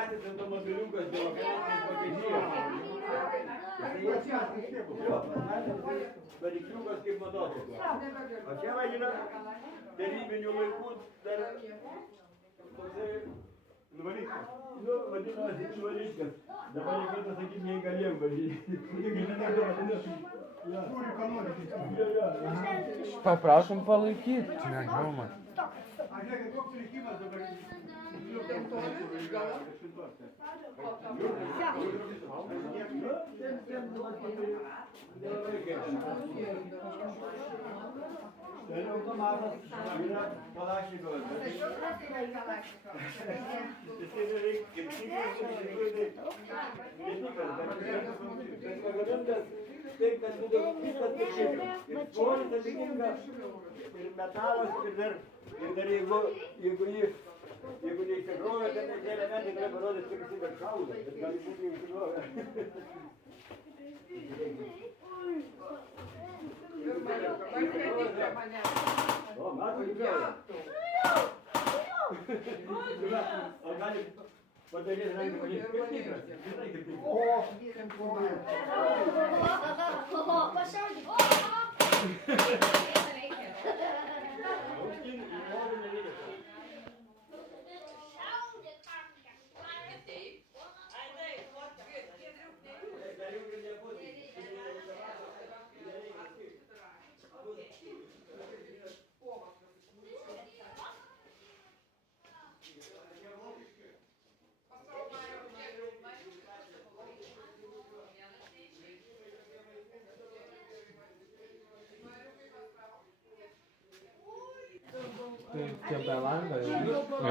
Žaliasis automobiliukas demokratinės Vokietijos. Varikliukas kaip motociklas. O čia vadina tarybinių laikų dar toksai nuvarytas. Nu, vadinasi nuvarytas. Dabar reikėtų sakyti neįgaliem važyti. Paprašom palaikyti. Ne, galima. A žiūrėkit, koks likimas dabar. Tai automatas yra Kalašnikovas. Jisai beveik kaip tikras, taip, kad būtų viskas kaip šiandien. Ir svoris atitinka, ir metalas, ir dar jeigu neįsikrovė, tai tie elementai gali parodyti, kaip jisai dar šaudo, bet gali būti neįsikrovė. O, mato įsikrovė. O gali padaryti ranką padaryti kaip tikras. Visai kaip tikras.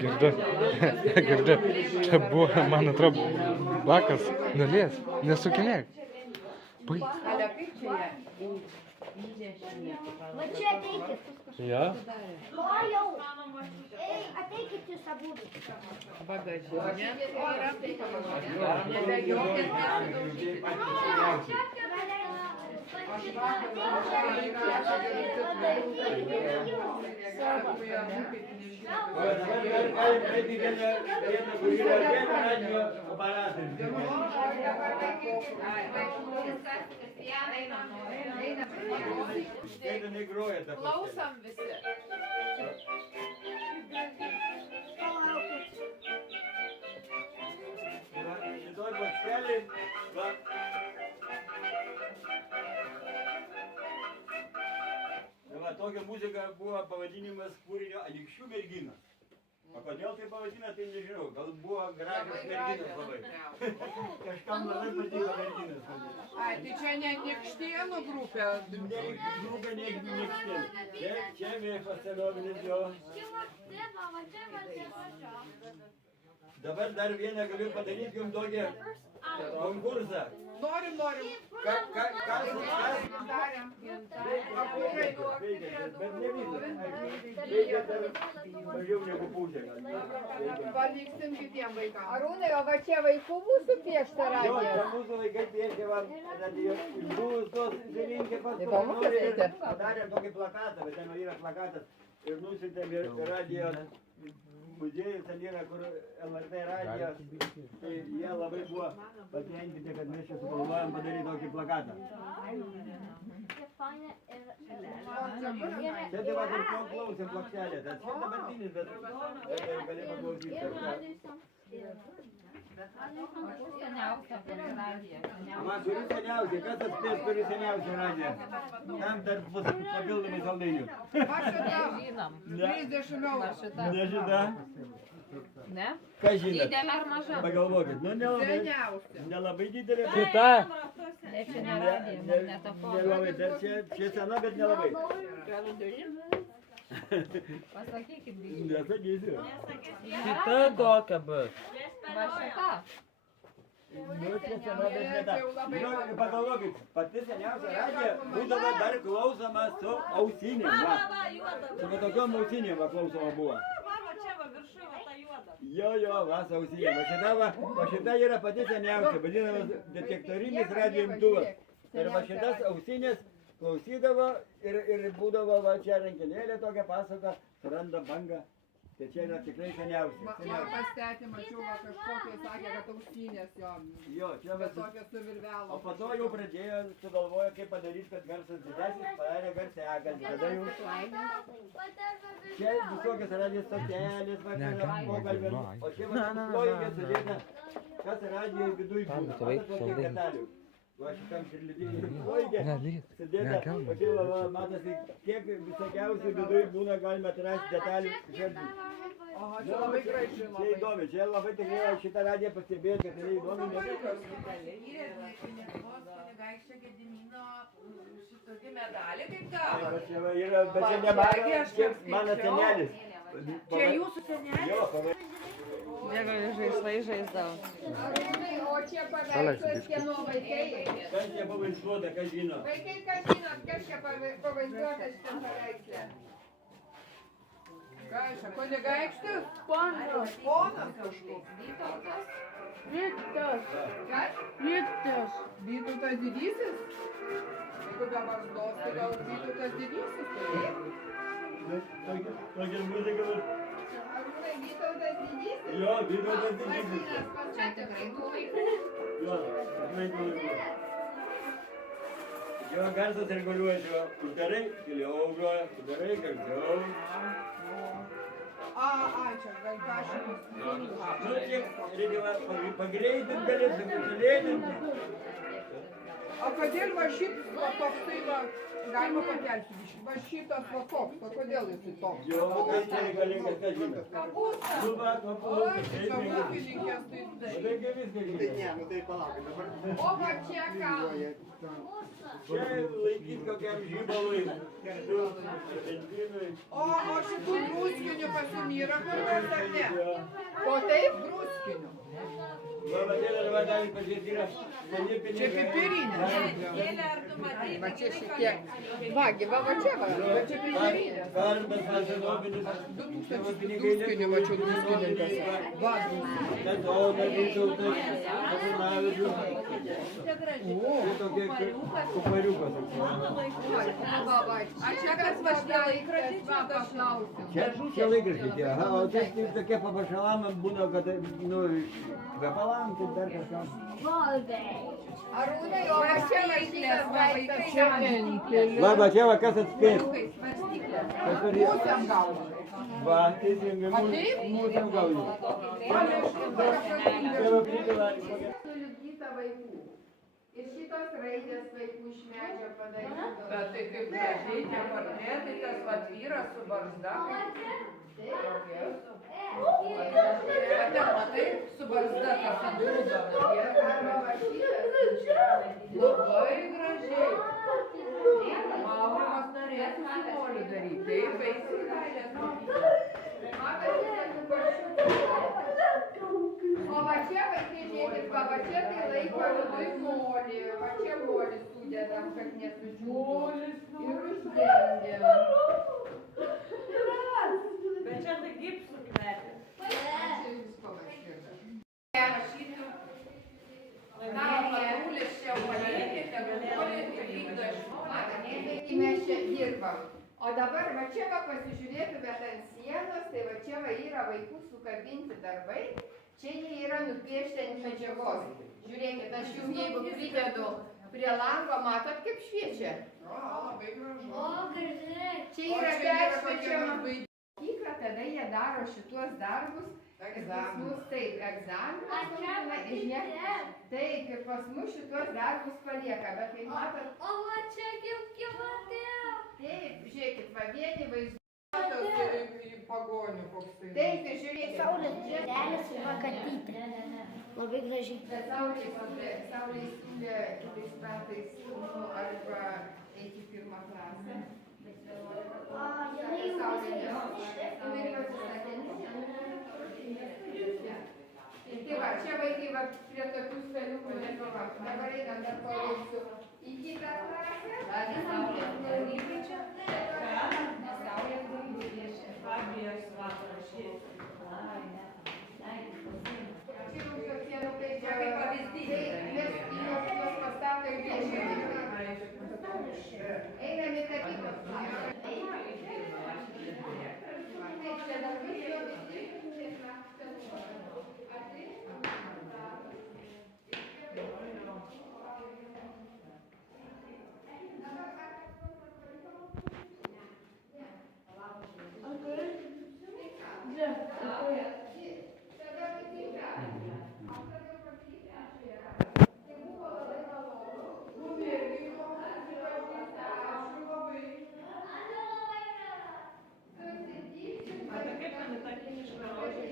Girdžiu, čia buvo, man atrodo, bakas, nalies, nesukinėk. Baig. Va čia ateikit. Ja? O jau. Ei, ateikit jūs abudu. Bagažinė. Klausom visi. Šitoj plokštelėj, va. Va, tokia muzika buvo pavadinimas kūrinio Anykščių merginos. O kodėl tai pavadina, tai nežinau. Gal buvo gražios merginos labai. Kažkam labai patiko merginos. Ai, tai čia ne Anykštėnų grupė. Grupė ne Anykštėnų. Čia Mėfas Senovinis jo. Dabar dar vieną galiu padaryti jums tokį konkursą. Norim. Kas? Darėm. Bet ne visą. Reikia dar mažiau negu pusę. Paliksim kitiem vaikam. Arūnai, o va čia vaikų mūsų piešta Jo, radijas. čia mūsų vaikai piešė man radijo. Buvus tos surinkė pas Įdomu, kas tai? padarėm tokį plakatą, bet ten yra plakatas. Ir nusintėm ir radijo muziejus, ten yra, kur LRT radijas. Tai jie labai buvo patenkinti, kad mes čia sugalvojom padaryti tokį plakatą. Čia tai va ir klausėm plokštelę. Tas čia dabartinis, bet gali paklausyti. Man turi seniausiai, kas atspės turi seniausiai radiją? Tam dar bus papildomai saldainių. Aš šitą 30 eurų. Ne šitą? Ne? Ką žinot? Didelė ar maža? Pagalvokit, nu Seniausia. nelabai didelė. Kita. Ne, čia neradija, magnetofonas. Nelabai, dar čia sena, bet nelabai. Pasakykit, Nesakysiu. Kita tokia bus. va šita. Nu, čia sena, bet ne ta. Žinokit, pagalvokit, pati seniausia radija būdavo dar klausoma su ausinėm. Va. Su tokiom ausinėm va klausoma buvo. Jo, va, su ausinėm. Va šita yra pati seniausia, vadinamas detektorinis radijo imtuvas. Ir va šitas ausinės klausydavo ir būdavo va čia rankenėlė tokia pasaka, suranda bangą. Tai čia yra tikrai seniausia. Man pastatė, mačiau, va kažkokie sakė, kad ausinės jo. Jo, čia Bet mes... tokia su virvelu. O po to jau pradėjo, sugalvojo, kaip padaryti, kad garsas didesnis, padarė garsiakalbį. Tada jau... Čia visokios radijos stotelės, pokalbės. O čia va plojimė sudėta, kas radijoj viduj būna. Matot, kokie detalių. Va šitam širlidinį plojimė sudėta, tokie va, matosi, kiek visokiausių viduj būna, galime atrasti detalių. Aha, čia labai graži. Čia įdomi, čia labai tikrai šitą radiją pastebėjot, kad tai įdomi. Medalį kaip gavo. Čia va yra, bet čia ne mano senelis. Čia jūsų senelis? Jo, Jeigu žaislai žaisdavo. Arūnai, o čia paveikslas kieno vaikai? kas čia pavaizduota, kas žino. Vaikai, kas žinot, kas čia pavaizduota šitam paveiksle? Ką čia, kunigaikštis? Ponas. Ponas kažkoks. Vytautas. Viktas. Kas? Viktas. Vytautas didysis? Jeigu be barzdos, tai gal Vytautas didysis? Tokia muzika. Arūnai, Vytautas didysis? Jo, Vytautas didysis. Pasinas Čia tikrai tų vaikų. Jo, tikrai muzika. Jo garsas reguliuoja, jo, uždarai, giliau groja, uždarai, garsiau. Čia gal kašinas. Nu, čia reikia pagreitint, galėsim sulėtinti. O kodėl va šitas va toksai va, galima pakelti biškį, va šitas va toks, o kodėl jisai toks? Jo, kas čia reikalingas, kas žino. Kapustą. Nu, va, Oi, čia ūkininkės tai. Labai gerai viską žino. O va čia ką? Čia laikyt kokiam žibalui, kartu, benzinui. O šitų druskinių pasimyra kur nors ar ne? O taip? Druskinių. Va, matėlė, va, dalį pažiūrėti yra seni pinigai. Čia pipirinė. Gėlė, ar tu matei? Va čia šitiek. Va, va čia va. Va čia pipirinė. Kardas, man senovinis. 2000 druskinių, va čia druskininkas. Va, druskinių. Tad Olga, Vytautas, Kapinavičius. Čia tokie kupariukas. Va, va. A čia kas va šitie laikrodžiai, Va, paklausiu. Čia laikraščiai tie, aha, o čia tik tokie papašalam būna, kad, nu, gabalam, tai dar kažkam. Arūnai, o va čia va šitas daiktas. Čia vienintelis. Va, va, čia va, kas atspės. Pusėm gauna. Va, teisingai, mūsų gauni. Čia va, prikala. Sulipdyta vaikų. Ir šitos raidės vaikų iš medžio padarytos. Bet tai kaip gražiai tie portretai, tas vat vyras su barzda. Bet ten matai, su barzda tas ant grūdo. Labai gražiai. Maurimas norėtų su moliu daryti. Taip, eisi galės. O va čia vaikai žiūrėkit, va čia tai laiko viduj molį. Va čia molį sudedam, kad nesudžiūtų. Ir uždengiam. Bet čia tai gipsų kvetė. Čia visko va skirta. Na, patulės čia uolėkė, tegulėlė ir vykdo iš Tai mes čia dirbam. O dabar va čia va pasižiūrėtumėt ant sienos, tai va čia va yra vaikų sukabinti darbai. Čia jie yra nupiešti ant medžiagos. Žiūrėkit, aš jums jeigu pridedu prie lango, matot kaip šviečia? Labai gražu. Čia yra peršviečiama mokykla, tada jie daro šituos darbus. Pas mus taip, egzaminas. Taip, ir pas mus šituos darbus palieka, bet kaip matot... O va čia gyvatė. Taip, žiūrėkit, va vieni vaizduoja. Į pagonių koksai. Taip, ir žiūrėkit. Saulė, dėlis ir vakatytė. Labai gražiai. Bet Saulė siūlė kitais metais arba eiti į 1 klasę. Tai va, čia vaikai va prie tokių staliukų nekalba. Dabar einam dar palauksiu į kitą klasę. Fabijos vakarą Čia jau tokie, nu kaip kaip pavyzdys. juos pastato ir piešia. Einam į tapybos klasę. Taip, čia dar vis A tai kaip ten ta kiniška rožė